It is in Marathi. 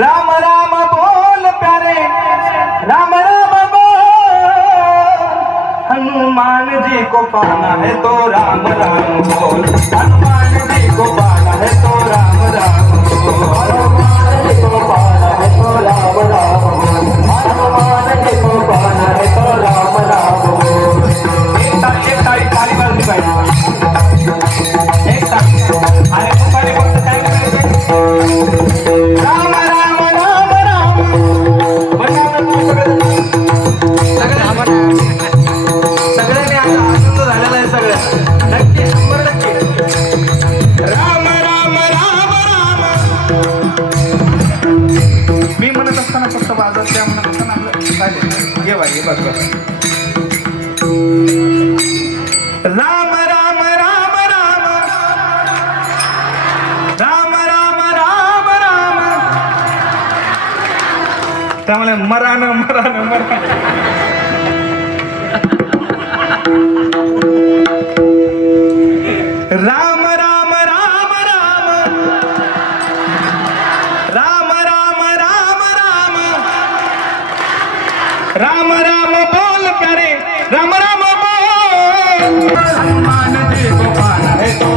राम राम बोल प्यारे राम राम बोल हनुमान जी को पाना है तो राम राम बोल हनुमान जी को पाना है तो राम राम बोल हनुमान जी को पाना है तो राम राम बोल हनुमान जी को पाना है तो राम राम बोल एक ताली ताली वाजली पाहिजे एक ताली आणि दुपारी फक्त काय करायचं राम राम राम राम सगळ्यांनी आता आनंद झालेला आहे सगळ्या नक्की 100% राम राम राम राम मी म्हणत असताना फक्त वाजत त्या म्हणत असताना आपलं काय ये बाई बस बस राम राम राम राम राम राम राम राम त्यामुळे मरान मरान मरान राम राम राम राम राम राम राम राम राम राम बोल प्यारे राम राम बोल हनुमान जी को पाना है तो